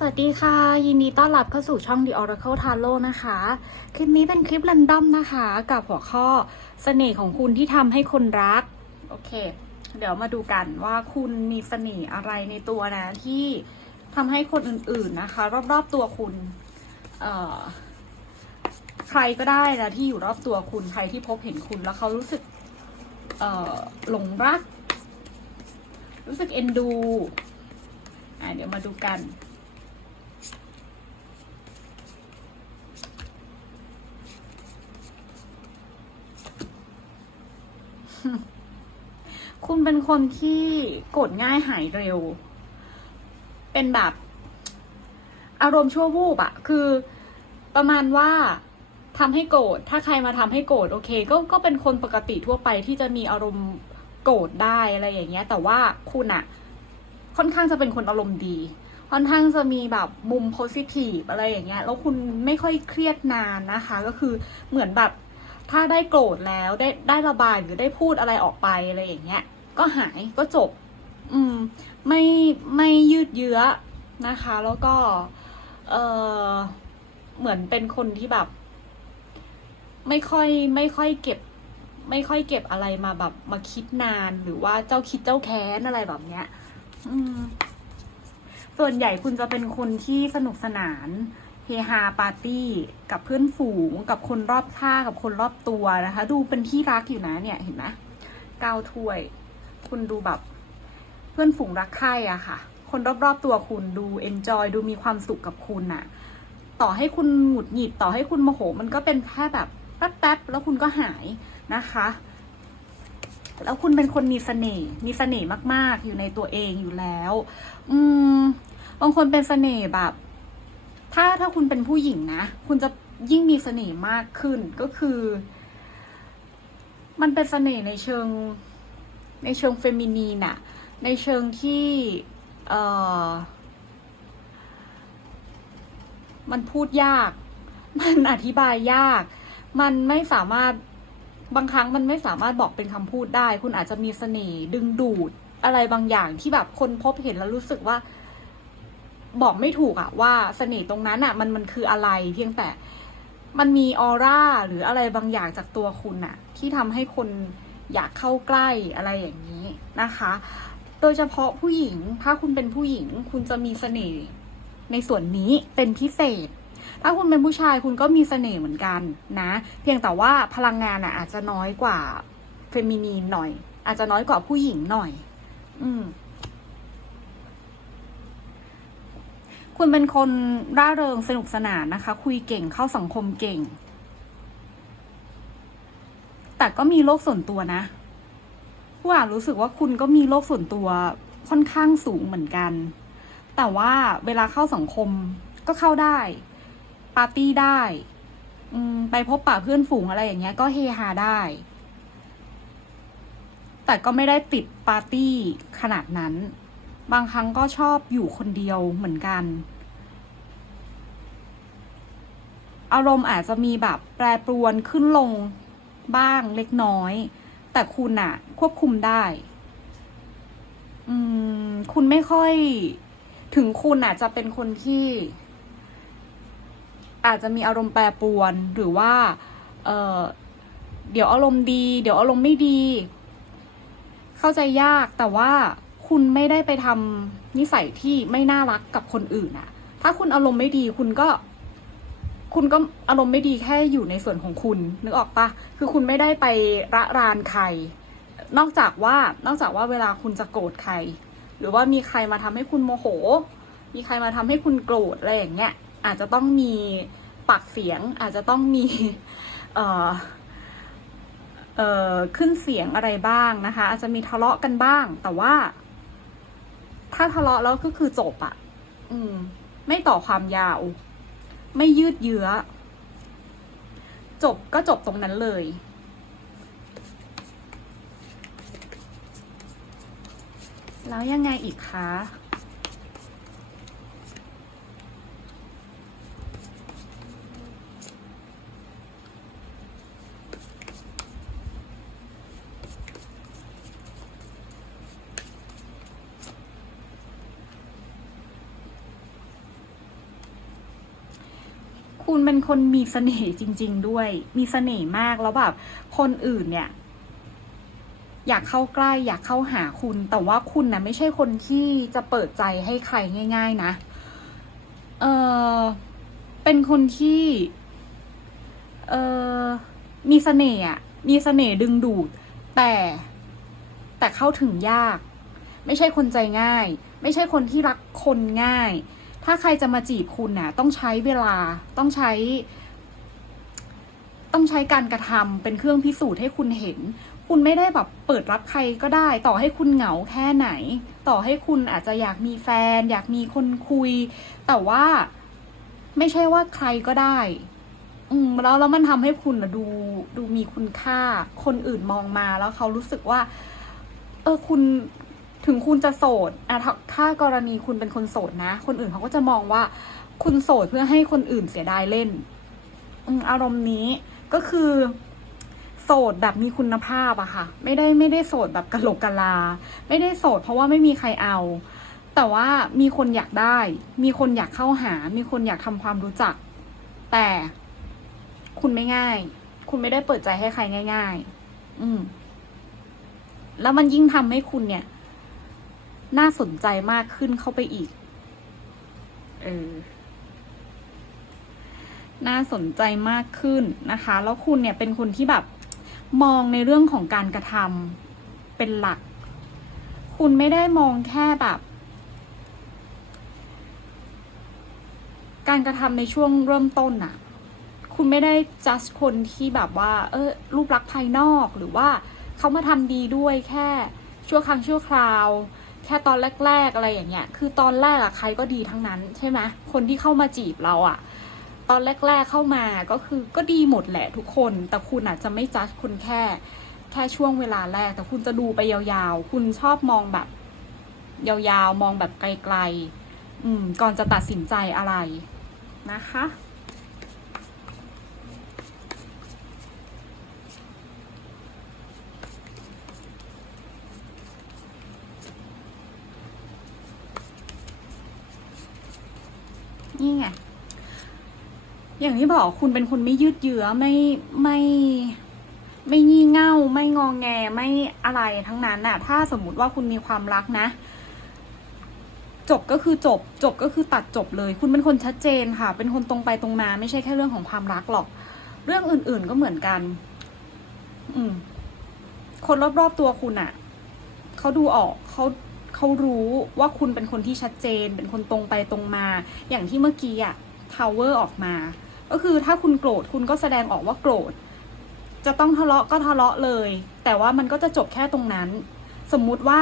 สวัสดีค่ะ ยินดีต้อนรับเข้าสู่ช่อง The Oracle Tarot นะคะ คลิปนี้เป็นคลิป r รนดอมนะคะ กับหัวข้อเสน่ห์ของคุณที่ทำให้คนรัก โอเค เดี๋ยวมาดูกันว่าคุณมีเสน่ห์อะไรในตัวนะ ที่ทำให้คนอื่นๆนะคะ รอบๆตัวคุณ เอ่อ ใครก็ได้นะที่อยู่รอบตัวคุณใครที่พบเห็นคุณแล้วเขารู้สึก เอ่อ หลงรัก รู้สึกเอ็นดู อะเดี๋ยวมาดูกัน คุณเป็นคนที่โกรธง่ายหายเร็ว เป็นแบบอารมณ์ชั่ววูบอะคือประมาณว่าทำให้โกรธ ถ้าใครมาทำให้โกรธโอเค ก็ก็เป็นคนปกติทั่วไปที่จะมีอารมณ์โกรธได้อะไรอย่างเงี้ย แต่ว่าคุณอะค่อนข้างจะเป็นคนอารมณ์ดี ค่อนข้างจะมีแบบมุมโพสิทีฟอะไรอย่างเงี้ย แล้วคุณไม่ค่อยเครียดนานนะคะ ก็คือเหมือนแบบถ้าได้โกรธแล้วได้ได้ระบายหรือได้พูดอะไรออกไปอะไรอย่างเงี้ย ก็หายก็จบ อืม ไม่ไม่ยืดเยื้อนะคะ แล้วก็เออเหมือนเป็นคนที่แบบ ไม่ค่อยไม่ค่อยเก็บ ไม่ค่อยเก็บอะไรมาแบบ มาคิดนานหรือว่าเจ้าคิดเจ้าแค้นอะไรแบบเนี้ย อืม ส่วนใหญ่คุณจะเป็นคนที่สนุกสนานเฮฮาปาร์ตี้กับเพื่อนฝูงกับคนรอบข้างกับคนรอบตัวนะคะ ดูเป็นที่รักอยู่นะเนี่ยเห็นไหมเก้าถ้วย คุณดูแบบ เพื่อนฝูงรักใคร่อะค่ะ คนรอบๆตัวคุณดูเอนจอยดูมีความสุขกับคุณน่ะต่อให้คุณหงุดหงิดต่อให้คุณโมโห มันก็เป็นแค่แบบแป๊บๆแล้วคุณก็หายนะคะ แล้วคุณเป็นคนมีเสน่ห์มีเสน่ห์มาก ๆ อยู่ในตัวเองอยู่แล้ว อืมบางคนเป็นเสน่ห์แบบ ถ้าถ้าคุณเป็นผู้หญิงนะ คุณจะยิ่งมีเสน่ห์มากขึ้นก็คือ มันเป็นเสน่ห์ในเชิง ในเชิงเฟมินีนอะในเชิงที่เออมันพูดยาก มันอธิบายยาก มันไม่สามารถบางครั้งมันไม่สามารถบอกเป็นคำพูดได้ คุณอาจจะมีเสน่ห์ดึงดูดอะไรบางอย่างที่แบบคนพบเห็นแล้วรู้สึกว่า บอกไม่ถูกอะว่าเสน่ห์ตรงนั้นอะมันมันคืออะไร เพียงแต่มันมีออร่าหรืออะไรบางอย่างจากตัวคุณอะที่ทำให้คน อยากเข้าใกล้อะไรอย่างนี้นะคะ โดยเฉพาะผู้หญิงถ้าคุณเป็นผู้หญิง คุณจะมีเสน่ห์ในส่วนนี้เป็นพิเศษ ถ้าคุณเป็นผู้ชายคุณก็มีเสน่ห์เหมือนกันนะ เพียงแต่ว่าพลังงานอะอาจจะน้อยกว่าเฟมินีนหน่อย อาจจะน้อยกว่าผู้หญิงหน่อย อืมคุณเป็นคนร่าเริงสนุกสนานนะคะ คุยเก่งเข้าสังคมเก่ง แต่ก็มีโลกส่วนตัวนะผู้อ่านรู้สึกว่าคุณก็มีโลกส่วนตัวค่อนข้างสูงเหมือนกัน แต่ว่าเวลาเข้าสังคมก็เข้าได้ ปาร์ตี้ได้ไปพบปะเพื่อนฝูงอะไรอย่างเงี้ย ก็เฮฮาได้ แต่ก็ไม่ได้ติดปาร์ตี้ขนาดนั้น บางครั้งก็ชอบอยู่คนเดียวเหมือนกัน อารมณ์อาจจะมีแบบแปรปรวนขึ้นลง บ้างเล็กน้อย แต่คุณอะควบคุมได้ อืม คุณไม่ค่อย ถึงคุณอะจะเป็นคนที่ อาจจะมีอารมณ์แปรปรวน หรือว่า เออเดี๋ยวอารมณ์ดี เดี๋ยวอารมณ์ไม่ดี เข้าใจยากแต่ว่าคุณไม่ได้ไปทำนิสัยที่ไม่น่ารักกับคนอื่นอะถ้าคุณอารมณ์ไม่ดีคุณก็ คุณก็อารมณ์ไม่ดีแค่อยู่ในส่วนของคุณนึกออกปะคือคุณไม่ได้ไประรานใคร นอกจากว่านอกจากว่าเวลาคุณจะโกรธใคร หรือว่ามีใครมาทำให้คุณโมโห มีใครมาทำให้คุณโกรธอะไรอย่างเงี้ยอาจจะต้องมีปากเสียง อาจจะต้องมีเอ่อเอ่อขึ้นเสียงอะไรบ้างนะคะ อาจจะมีทะเลาะกันบ้าง แต่ว่า ถ้าทะเลาะแล้วก็คือจบอะอืม ไม่ต่อความยาว ไม่ยืดเยื้อ จบก็จบตรงนั้นเลย แล้วยังไงอีกคะ คุณเป็นคนมีเสน่ห์จริง ๆ ด้วย มีเสน่ห์มากแล้วแบบคนอื่นเนี่ย อยากเข้าใกล้ อยากเข้าหาคุณ แต่ว่าคุณนะไม่ใช่คนที่จะเปิดใจให้ใครง่าย ๆ นะ เออเป็นคนที่ เออมีเสน่ห์อะมีเสน่ห์ดึงดูด แต่แต่เข้าถึงยาก ไม่ใช่คนใจง่าย ไม่ใช่คนที่รักคนง่าย ถ้าใครจะมาจีบคุณน่ะต้องใช้เวลาต้องใช้ ต้องใช้การกระทำเป็นเครื่องพิสูจน์ให้คุณเห็น คุณไม่ได้แบบเปิดรับใครก็ได้ ต่อให้คุณเหงาแค่ไหน ต่อให้คุณอาจจะอยากมีแฟน อยากมีคนคุย แต่ว่าไม่ใช่ว่าใครก็ได้ อืมแล้วแล้วมันทำให้คุณนะดูดูมีคุณค่า คนอื่นมองมาแล้วเขารู้สึกว่า เออคุณ ถึงคุณจะโสดอะถ้าถ้ากรณีคุณเป็นคนโสดนะ คนอื่นเขาก็จะมองว่า คุณโสดเพื่อให้คนอื่นเสียดายเล่นอารมณ์นี้ก็คือ โสดแบบมีคุณภาพอะค่ะ ไม่ได้ไม่ได้โสดแบบกะโหลกกะลา ไม่ได้โสดเพราะว่าไม่มีใครเอา แต่ว่ามีคนอยากได้ มีคนอยากเข้าหา มีคนอยากทำความรู้จัก แต่คุณไม่ง่าย คุณไม่ได้เปิดใจให้ใครง่าย ๆ อืม แล้วมันยิ่งทำให้คุณเนี่ย น่าสนใจมากขึ้นเข้าไปอีก เออ น่าสนใจมากขึ้นนะคะ แล้วคุณเนี่ยเป็นคนที่แบบมองในเรื่องของการกระทำเป็นหลัก คุณไม่ได้มองแค่แบบ การกระทำในช่วงเริ่มต้นน่ะคุณไม่ได้ just คนที่แบบว่า เออรูปลักษณ์ภายนอกหรือว่าเขามาทำดีด้วยแค่ชั่วครั้งชั่วคราว แค่ตอนแรก ๆ อะไรอย่างเงี้ย คือตอนแรกอะใครก็ดีทั้งนั้นใช่ไหมคนที่เข้ามาจีบเราอะตอนแรก ๆเข้ามาก็คือก็ดีหมดแหละทุกคน แต่คุณอาจจะไม่จัดคุณแค่ แค่ช่วงเวลาแรก แต่คุณจะดูไปยาวๆ คุณชอบมองแบบ ยาวๆ มองแบบไกลๆ อืม ก่อนจะตัดสินใจอะไรนะคะ นี่ไง อย่างที่บอกคุณเป็นคนไม่ยืดเยื้อไม่ไม่ ไม่งี่เง่า ไม่งองแงไม่อะไรทั้งนั้นน่ะ ถ้าสมมุติว่าคุณมีความรักนะ จบก็คือจบ จบก็คือตัดจบเลย คุณเป็นคนชัดเจนค่ะ เป็นคนตรงไปตรงมา ไม่ใช่แค่เรื่องของความรักหรอก เรื่องอื่น ๆก็เหมือนกัน อืม คนรอบๆตัวคุณอะเขาดูออกเขา เขารู้ว่าคุณเป็นคนที่ชัดเจน เป็นคนตรงไปตรงมา อย่างที่เมื่อกี้อะทาวเวอร์ออกมา ก็คือถ้าคุณโกรธคุณก็แสดงออกว่าโกรธ จะต้องทะเลาะก็ทะเลาะเลย แต่ว่ามันก็จะจบแค่ตรงนั้น สมมุติว่า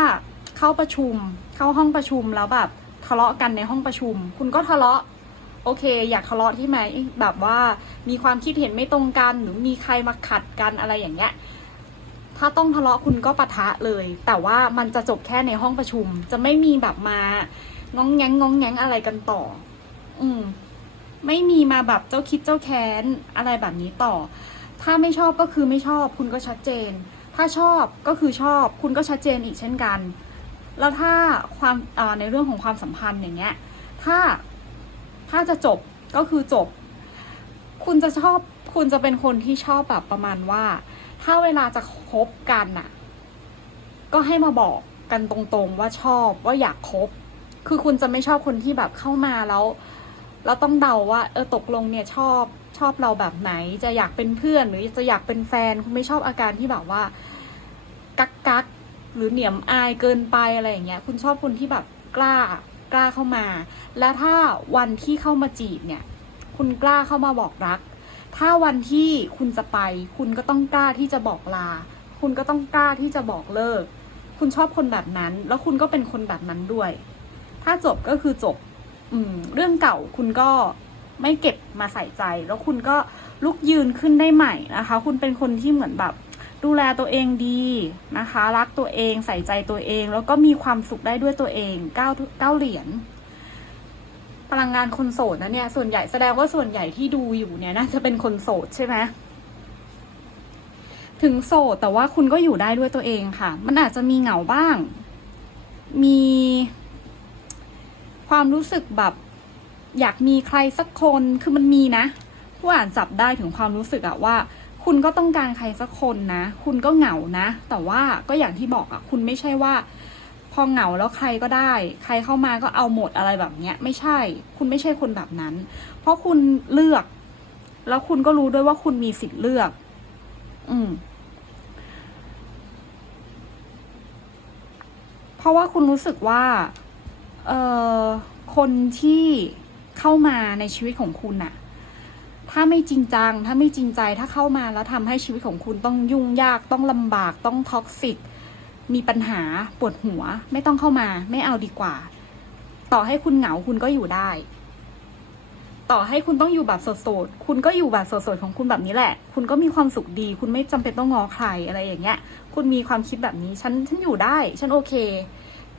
เข้าประชุม เข้าห้องประชุมแล้วแบบทะเลาะกันในห้องประชุม คุณก็ทะเลาะโอเค อยากทะเลาะที่ไหมแบบว่ามีความคิดเห็นไม่ตรงกันหรือมีใครมาขัดกันอะไรอย่างเงี้ย ถ้าต้องทะเลาะคุณก็ปะทะเลย แต่ว่ามันจะจบแค่ในห้องประชุม จะไม่มีแบบมางองแงงงองแงงอะไรกันต่อ อืม ไม่มีมาแบบเจ้าคิดเจ้าแค้นอะไรแบบนี้ต่อ ถ้าไม่ชอบก็คือไม่ชอบ คุณก็ชัดเจน ถ้าชอบก็คือชอบ คุณก็ชัดเจนอีกเช่นกัน แล้วถ้าความในเรื่องของความสัมพันธ์อย่างเงี้ย ถ้าถ้าจะจบก็คือจบ คุณจะชอบ คุณจะเป็นคนที่ชอบแบบประมาณว่า ถ้าเวลาจะคบกันน่ะก็ให้มาบอกกันตรงๆว่าชอบว่าอยากคบ คือคุณจะไม่ชอบคนที่แบบเข้ามาแล้วแล้วต้องเดาว่า เออตกลงเนี่ยชอบชอบเราแบบไหน จะอยากเป็นเพื่อนหรือจะอยากเป็นแฟนคุณไม่ชอบอาการที่แบบว่า กักกักหรือเหนียมอายเกินไปอะไรอย่างเงี้ย คุณชอบคนที่แบบกล้ากล้าเข้ามา และถ้าวันที่เข้ามาจีบเนี่ย คุณกล้าเข้ามาบอกรัก ถ้าวันที่คุณจะไป คุณก็ต้องกล้าที่จะบอกลา คุณก็ต้องกล้าที่จะบอกเลิก คุณชอบคนแบบนั้น แล้วคุณก็เป็นคนแบบนั้นด้วย ถ้าจบก็คือจบ อืม เรื่องเก่าคุณก็ไม่เก็บมาใส่ใจ แล้วคุณก็ลุกยืนขึ้นได้ใหม่นะคะ คุณเป็นคนที่เหมือนแบบดูแลตัวเองดีนะคะ รักตัวเองใส่ใจตัวเอง แล้วก็มีความสุขได้ด้วยตัวเองเก้าเก้าเหรียญ พลังงานคนโสดนะเนี่ย ส่วนใหญ่แสดงว่าส่วนใหญ่ที่ดูอยู่เนี่ยน่าจะเป็นคนโสดใช่ไหมถึงโสดแต่ว่าคุณก็อยู่ได้ด้วยตัวเองค่ะ มันอาจจะมีเหงาบ้าง มีความรู้สึกแบบอยากมีใครสักคนคือมันมีนะ ผู้อ่านจับได้ถึงความรู้สึกอะว่า คุณก็ต้องการใครสักคนนะ คุณก็เหงานะ แต่ว่าก็อย่างที่บอกอะคุณไม่ใช่ว่า อเหงาแล้วใครก็ได้ ใครเข้ามาก็เอาหมดอะไรแบบเนี้ย ไม่ใช่ คุณไม่ใช่คนแบบนั้น เพราะคุณเลือก แล้วคุณก็รู้ด้วยว่าคุณมีสิทธิ์เลือก อืม เพราะว่าคุณรู้สึกว่า เอ่อ คนที่เข้ามาในชีวิตของคุณน่ะ ถ้าไม่จริงจัง ถ้าไม่จริงใจ ถ้าเข้ามาแล้วทำให้ชีวิตของคุณต้องยุ่งยาก ต้องลำบาก ต้องท็อกซิก มีปัญหาปวดหัว ไม่ต้องเข้ามา ไม่เอาดีกว่า ต่อให้คุณเหงาคุณก็อยู่ได้ ต่อให้คุณต้องอยู่แบบโสดๆคุณก็อยู่แบบโสดๆของคุณแบบนี้แหละ คุณก็มีความสุขดี คุณไม่จำเป็นต้องงอใครอะไรอย่างเงี้ย คุณมีความคิดแบบนี้ฉันฉันอยู่ได้ ฉันโอเค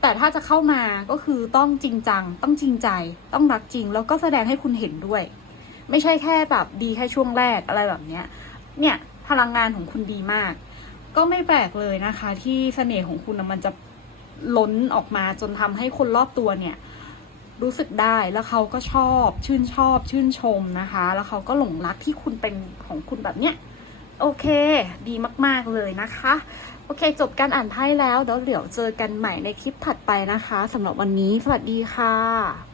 แต่ถ้าจะเข้ามาก็คือต้องจริงจัง ต้องจริงใจ ต้องรักจริง แล้วก็แสดงให้คุณเห็นด้วย ไม่ใช่แค่แบบดีแค่ช่วงแรกอะไรแบบเนี้ย เนี่ยพลังงานของคุณดีมาก ก็ไม่แปลกเลยนะคะ ที่เสน่ห์ของคุณมันจะล้นออกมาจนทำให้คนรอบตัวเนี่ย รู้สึกได้แล้วเขาก็ชอบชื่นชอบชื่นชมนะคะ แล้วเขาก็หลงรักที่คุณเป็นของคุณแบบเนี้ยโอเค ดีมาก ๆ เลยนะคะ โอเค จบการอ่านไพ่แล้วเดี๋ยวเดี๋ยวเจอกันใหม่ในคลิปถัดไปนะคะสำหรับวันนี้ สวัสดีค่ะ